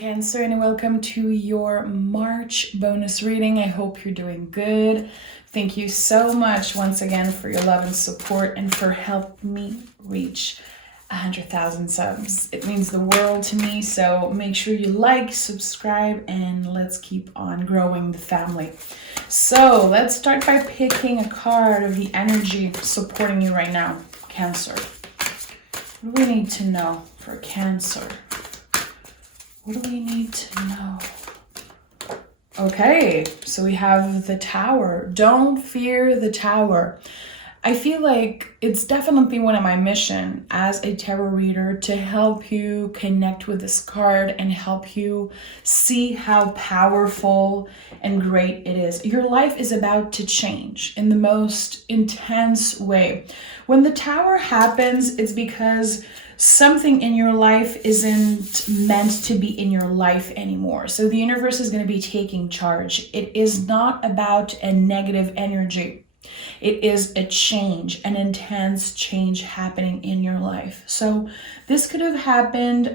Cancer, and welcome to your March bonus reading. I hope you're doing good. Thank you so much once again for your love and support and for helping me reach 100,000 subs. It means the world to me, so make sure you like, subscribe, and let's keep on growing the family. So let's start by picking a card of the energy supporting you right now, Cancer. What do we need to know for Cancer? What do we need to know? Okay, so we have the Tower. Don't fear the Tower. I feel like it's definitely one of my mission as a tarot reader to help you connect with this card and help you see how powerful and great it is. Your life is about to change in the most intense way. When the Tower happens, it's because something in your life isn't meant to be in your life anymore. So the universe is going to be taking charge. It is not about a negative energy. It is a change, an intense change happening in your life. So this could have happened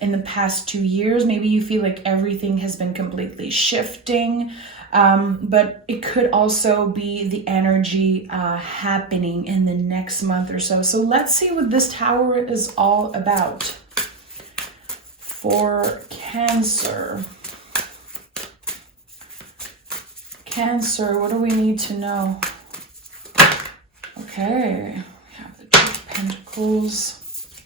in the past 2 years. Maybe you feel like everything has been completely shifting. But it could also be the energy happening in the next month or so. So let's see what this Tower is all about for Cancer. Cancer, what do we need to know? Okay, we have the Two of Pentacles,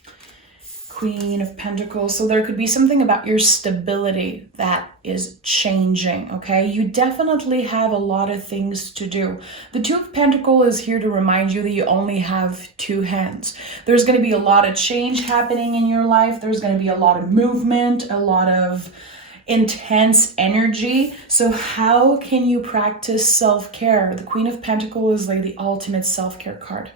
Queen of Pentacles. So there could be something about your stability that is changing, okay? You definitely have a lot of things to do. The Two of Pentacles is here to remind you that you only have two hands. There's going to be a lot of change happening in your life. There's going to be a lot of movement, a lot of intense energy. So how can you practice self-care? The Queen of Pentacles is like the ultimate self-care card.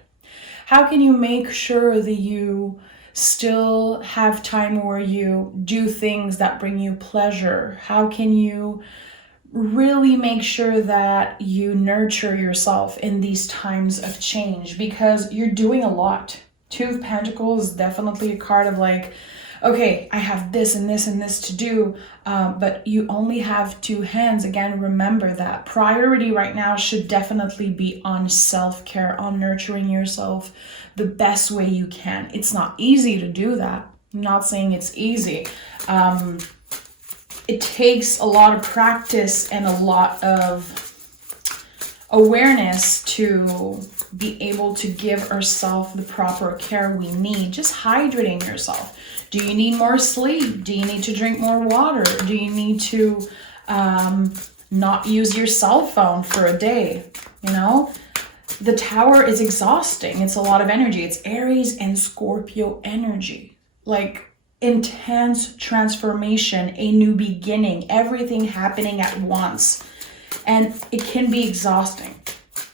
How can you make sure that you still have time where you do things that bring you pleasure? How can you really make sure that you nurture yourself in these times of change? Because you're doing a lot. Two of Pentacles is definitely a card of like, okay, I have this and this and this to do, but you only have two hands. Again, remember that priority right now should definitely be on self-care, on nurturing yourself the best way you can. It's not easy to do that. I'm not saying it's easy. It takes a lot of practice and a lot of awareness to be able to give ourselves the proper care we need. Just hydrating yourself. Do you need more sleep? Do you need to drink more water? Do you need to not use your cell phone for a day? You know, the Tower is exhausting. It's a lot of energy. It's Aries and Scorpio energy. Like intense transformation, a new beginning, everything happening at once. And it can be exhausting.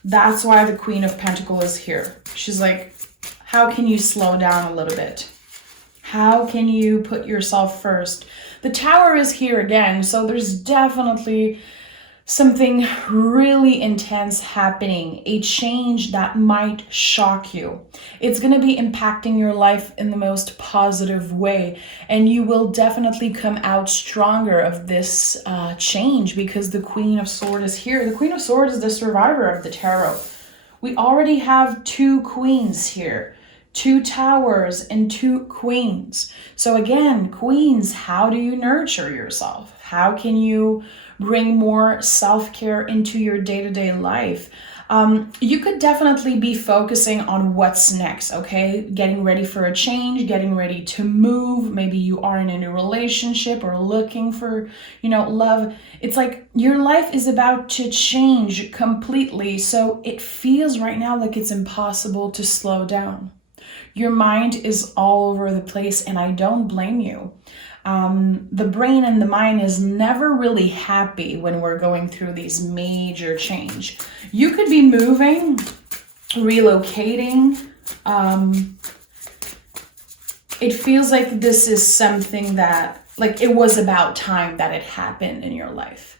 That's why the Queen of Pentacles is here. She's like, how can you slow down a little bit? How can you put yourself first? The Tower is here again, so there's definitely something really intense happening, a change that might shock you. It's going to be impacting your life in the most positive way, and you will definitely come out stronger of this change because the Queen of Swords is here. The Queen of Swords is the survivor of the tarot. We already have two queens here. Two Towers and two Queens. So again, Queens, how do you nurture yourself? How can you bring more self-care into your day-to-day life? You could definitely be focusing on what's next, okay? Getting ready for a change, getting ready to move. Maybe you are in a new relationship or looking for, love. It's like your life is about to change completely. So it feels right now like it's impossible to slow down. Your mind is all over the place, and I don't blame you. The brain and the mind is never really happy when we're going through these major change. You could be moving, relocating. It feels like this is something that, like, it was about time that it happened in your life.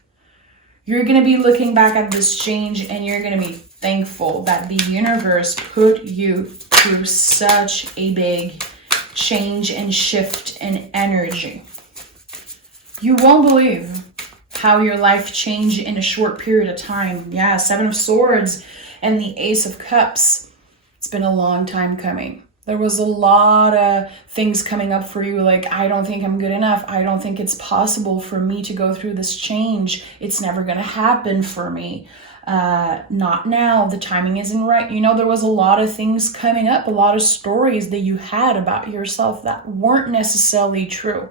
You're going to be looking back at this change, and you're going to be thankful that the universe put you through such a big change and shift in energy. You won't believe how your life changed in a short period of time. Yeah, Seven of Swords and the Ace of Cups. It's been a long time coming. There was a lot of things coming up for you, like, I don't think I'm good enough. I don't think it's possible for me to go through this change. It's never going to happen for me. Not now. The timing isn't right. You know, there was a lot of things coming up, a lot of stories that you had about yourself that weren't necessarily true.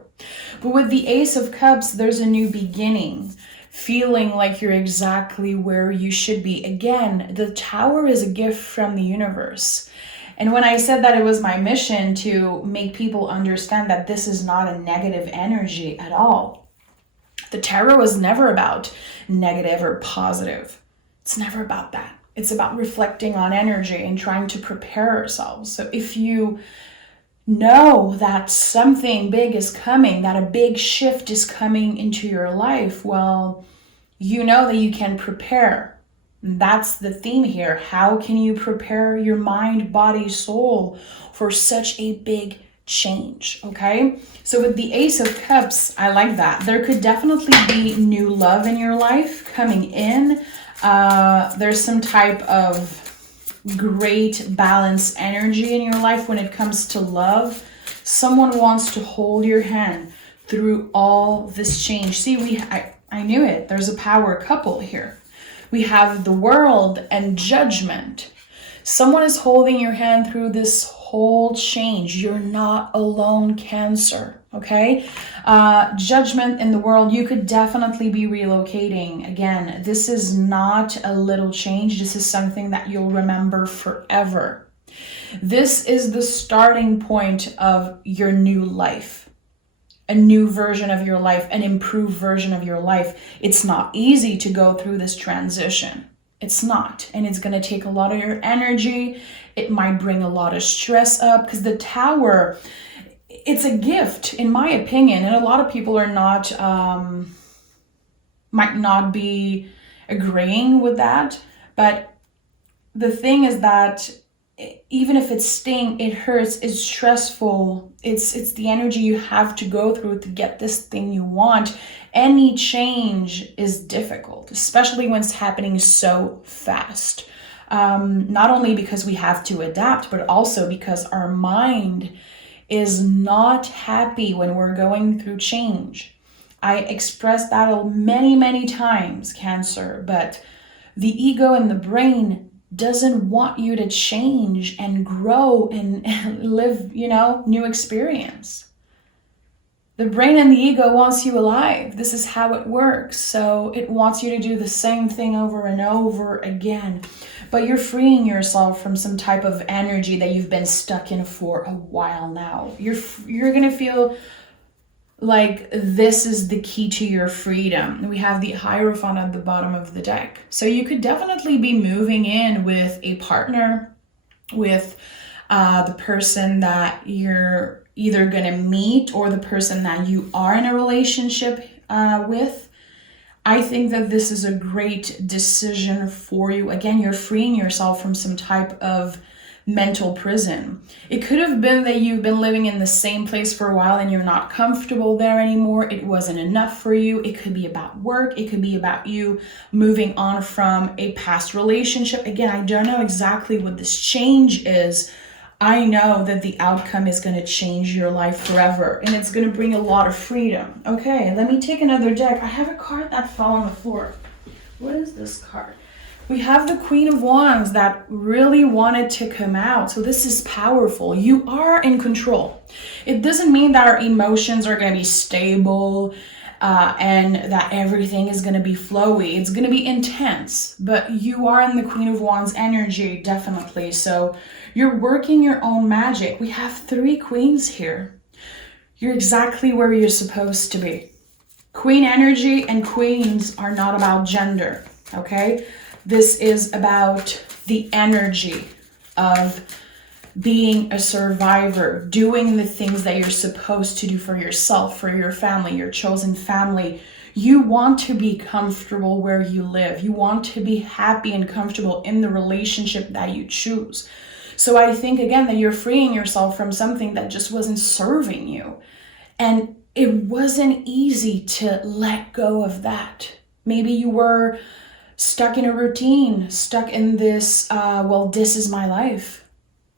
But with the Ace of Cups, there's a new beginning. Feeling like you're exactly where you should be. Again, the Tower is a gift from the universe. And when I said that it was my mission to make people understand that this is not a negative energy at all. The tarot was never about negative or positive. It's never about that. It's about reflecting on energy and trying to prepare ourselves. So if you know that something big is coming, that a big shift is coming into your life, well, you know that you can prepare. That's the theme here. How can you prepare your mind, body, soul for such a big change? Okay, so with the Ace of Cups, I like that. There could definitely be new love in your life coming in. There's some type of great balanced energy in your life when it comes to love. Someone wants to hold your hand through all this change. See, I knew it. There's a power couple here. We have the World and Judgment. Someone is holding your hand through this whole change. You're not alone, Cancer, okay? Judgment in the World, you could definitely be relocating. Again, this is not a little change. This is something that you'll remember forever. This is the starting point of your new life. A new version of your life, an improved version of your life. It's not easy to go through this transition. It's not. And it's going to take a lot of your energy. It might bring a lot of stress up because the Tower, it's a gift, in my opinion. And a lot of people are not, might not be agreeing with that. But the thing is that even if it's sting, it hurts, it's stressful, it's the energy you have to go through to get this thing you want. Any change is difficult, especially when it's happening so fast. Not only because we have to adapt, but also because our mind is not happy when we're going through change. I expressed that many, many times, Cancer, but the ego and the brain doesn't want you to change and grow and live, new experience. The brain and the ego wants you alive. This is how it works. So it wants you to do the same thing over and over again. But you're freeing yourself from some type of energy that you've been stuck in for a while now. You're going to feel like this is the key to your freedom. We have the Hierophant at the bottom of the deck. So you could definitely be moving in with a partner, with the person that you're either going to meet or the person that you are in a relationship with. I think that this is a great decision for you. Again, you're freeing yourself from some type of mental prison. It could have been that you've been living in the same place for a while and you're not comfortable there anymore. It wasn't enough for you. It could be about work. It could be about you moving on from a past relationship. Again, I don't know exactly what this change is. I know that the outcome is going to change your life forever and it's going to bring a lot of freedom. Okay, let me take another deck. I have a card that fell on the floor. What is this card? We have the Queen of Wands that really wanted to come out. So this is powerful. You are in control. It doesn't mean that our emotions are going to be stable and that everything is going to be flowy. It's going to be intense, but you are in the Queen of Wands energy, definitely. So you're working your own magic. We have 3 queens here. You're exactly where you're supposed to be. Queen energy and queens are not about gender, okay? This is about the energy of being a survivor, doing the things that you're supposed to do for yourself, for your family, your chosen family. You want to be comfortable where you live. You want to be happy and comfortable in the relationship that you choose. So I think, again, that you're freeing yourself from something that just wasn't serving you. And it wasn't easy to let go of that. Maybe you were stuck in a routine, stuck in this, well, this is my life.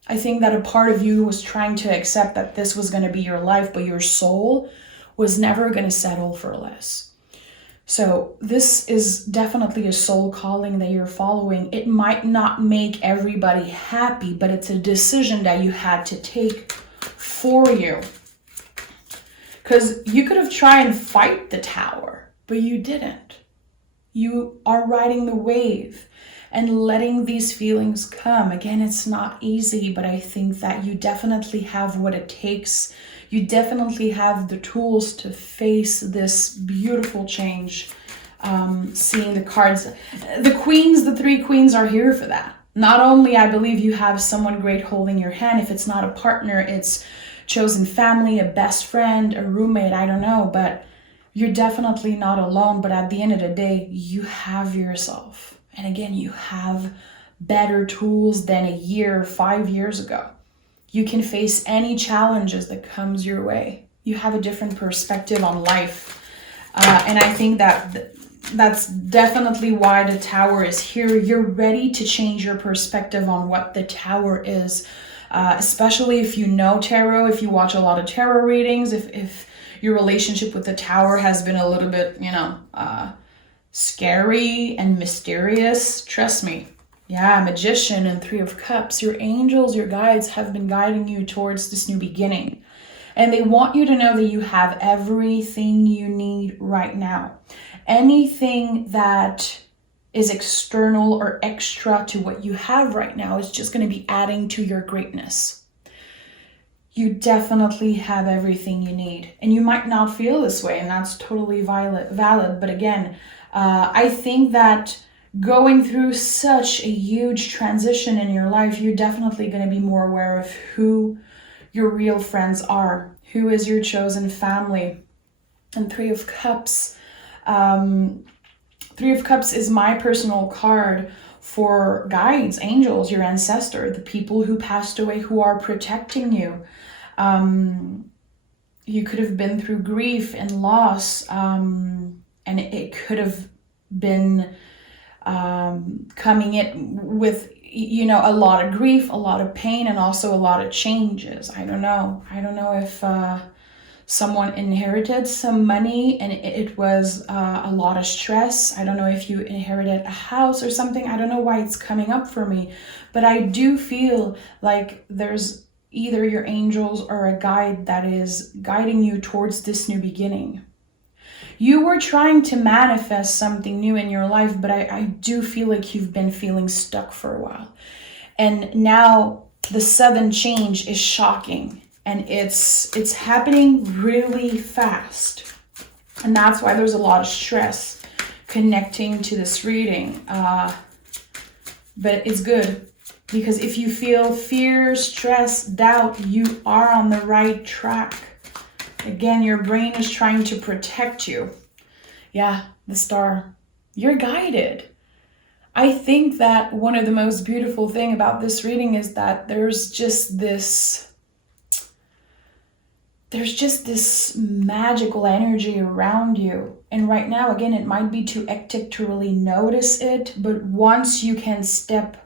I think that a part of you was trying to accept that this was going to be your life, but your soul was never going to settle for less. So this is definitely a soul calling that you're following. It might not make everybody happy, but it's a decision that you had to take for you. Because you could have tried and fight the tower, but you didn't. You are riding the wave and letting these feelings come. Again, it's not easy, but I think that you definitely have what it takes. You definitely have the tools to face this beautiful change. Seeing the cards, the 3 queens are here for that. Not only, I believe you have someone great holding your hand. If it's not a partner, it's chosen family, a best friend, a roommate, I don't know, but you're definitely not alone. But at the end of the day, you have yourself. And again, you have better tools than a year, 5 years ago. You can face any challenges that comes your way. You have a different perspective on life. And I think that that's definitely why the tower is here. You're ready to change your perspective on what the tower is. Especially if you know tarot, if you watch a lot of tarot readings, if your relationship with the tower has been a little bit, scary and mysterious, trust me. Yeah, Magician and 3 of Cups. Your angels, your guides have been guiding you towards this new beginning. And they want you to know that you have everything you need right now. Anything that is external or extra to what you have right now is just going to be adding to your greatness. You definitely have everything you need. And you might not feel this way, and that's totally valid. But again, I think that going through such a huge transition in your life, you're definitely going to be more aware of who your real friends are, who is your chosen family. And 3 of Cups. 3 of Cups is my personal card for guides, angels, your ancestor, the people who passed away who are protecting you. You could have been through grief and loss, and it could have been coming in with, a lot of grief, a lot of pain, and also a lot of changes. I don't know if someone inherited some money and it was a lot of stress. I don't know if you inherited a house or something. I don't know why it's coming up for me, but I do feel like there's either your angels or a guide that is guiding you towards this new beginning. You were trying to manifest something new in your life, but I do feel like you've been feeling stuck for a while. And now the sudden change is shocking. And it's happening really fast. And that's why there's a lot of stress connecting to this reading. But it's good. Because if you feel fear, stress, doubt, you are on the right track. Again, your brain is trying to protect you. Yeah, the Star. You're guided. I think that one of the most beautiful thing about this reading is that there's just this magical energy around you. And right now, again, it might be too hectic to really notice it, but once you can step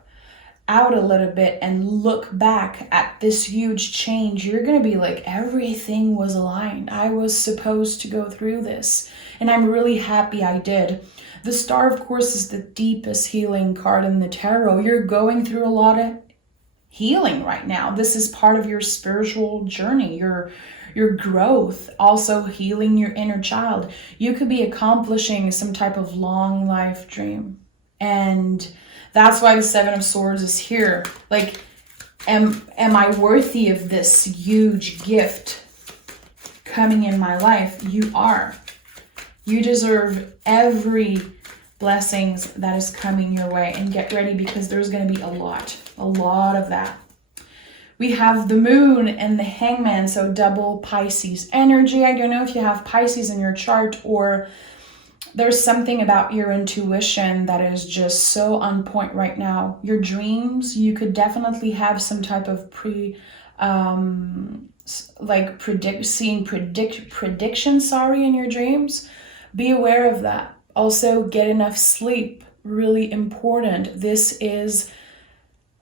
out a little bit and look back at this huge change, you're going to be like, everything was aligned. I was supposed to go through this, and I'm really happy I did. The Star, of course, is the deepest healing card in the tarot. You're going through a lot of healing right now. This is part of your spiritual journey, your growth, also healing your inner child. You could be accomplishing some type of long life dream. And that's why the 7 of Swords is here. Like, am I worthy of this huge gift coming in my life? You are. You deserve every blessings that is coming your way. And get ready, because there's going to be a lot of that. We have the Moon and the Hangman, so double Pisces energy. I don't know if you have Pisces in your chart, or there's something about your intuition that is just so on point right now. Your dreams, you could definitely have some type of like predictions, in your dreams, be aware of that. Also, get enough sleep, really important. This is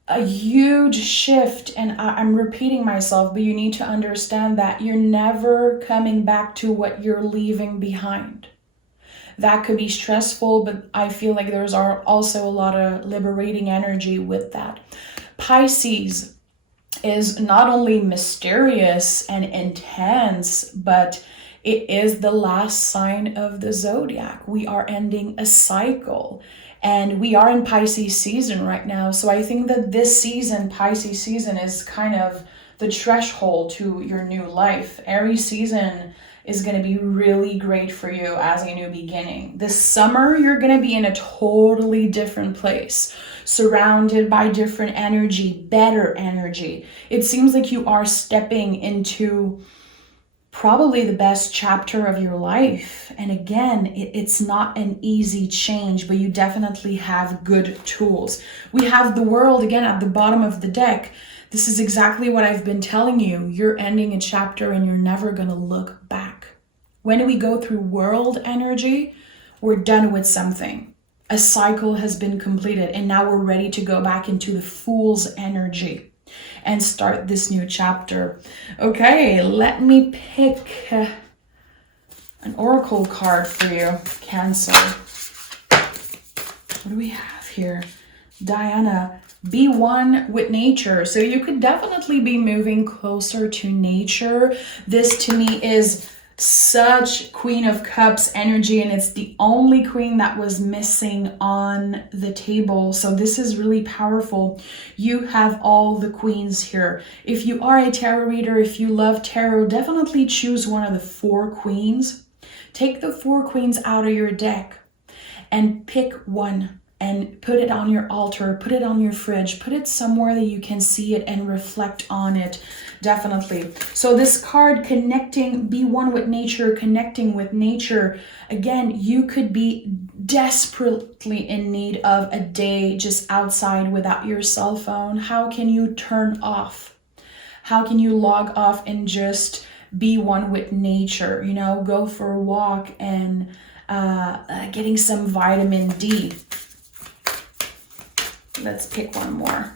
a huge shift, and I'm repeating myself, but you need to understand that you're never coming back to what you're leaving behind. That could be stressful, but I feel like there's also a lot of liberating energy with that. Pisces is not only mysterious and intense, but it is the last sign of the zodiac. We are ending a cycle, and we are in Pisces season right now. So I think that this season, Pisces season, is kind of the threshold to your new life. Aries season is going to be really great for you as a new beginning. This summer, you're going to be in a totally different place, surrounded by different energy, better energy. It seems like you are stepping into probably the best chapter of your life. And again, it's not an easy change, but you definitely have good tools. We have the World again at the bottom of the deck. This is exactly what I've been telling you. You're ending a chapter and you're never going to look back. When we go through World energy, we're done with something. A cycle has been completed, and now we're ready to go back into the Fool's energy and start this new chapter. Okay, let me pick an oracle card for you, Cancer. What do we have here? Diana, be one with nature. So you could definitely be moving closer to nature. This to me is such Queen of Cups energy, and it's the only queen that was missing on the table. So this is really powerful. You have all the queens here. If you are a tarot reader, if you love tarot, definitely choose one of the 4 queens. Take the 4 queens out of your deck and pick one and put it on your altar, put it on your fridge, put it somewhere that you can see it and reflect on it. Definitely. So this card, connecting, be one with nature, connecting with nature. Again, you could be desperately in need of a day just outside without your cell phone. How can you turn off? How can you log off and just be one with nature? You know, go for a walk and getting some vitamin D. Let's pick one more.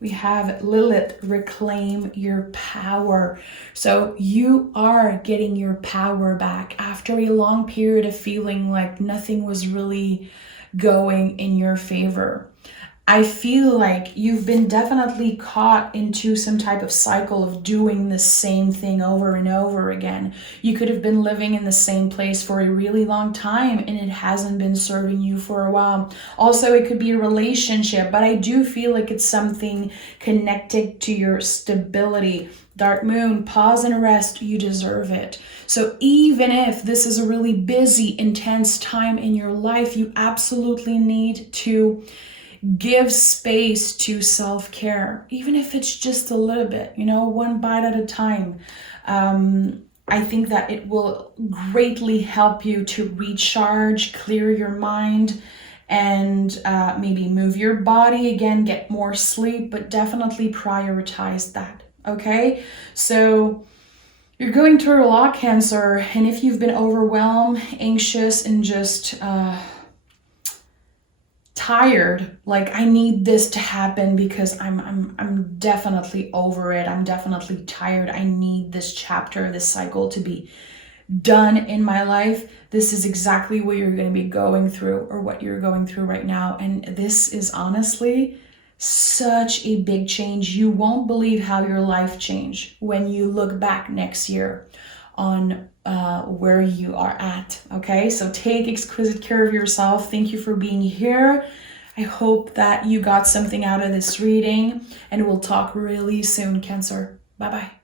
We have Lilith, reclaim your power. So you are getting your power back after a long period of feeling like nothing was really going in your favor. I feel like you've been definitely caught into some type of cycle of doing the same thing over and over again. You could have been living in the same place for a really long time and it hasn't been serving you for a while. Also, it could be a relationship, but I do feel like it's something connected to your stability. Dark Moon, pause and rest, you deserve it. So even if this is a really busy, intense time in your life, you absolutely need to give space to self-care, even if it's just a little bit, you know, one bite at a time. I think that it will greatly help you to recharge, clear your mind, and maybe move your body again, get more sleep, but definitely prioritize that, okay? So you're going through a lot, Cancer, and if you've been overwhelmed, anxious, and just tired, like I need this to happen because I'm definitely over it. I'm definitely tired. I need this chapter, this cycle to be done in my life. This is exactly what you're going to be going through, or what you're going through right now. And this is honestly such a big change. You won't believe how your life changed when you look back next year on where you are at. Okay, so take exquisite care of yourself. Thank you for being here. I hope that you got something out of this reading, and we'll talk really soon, Cancer. Bye bye.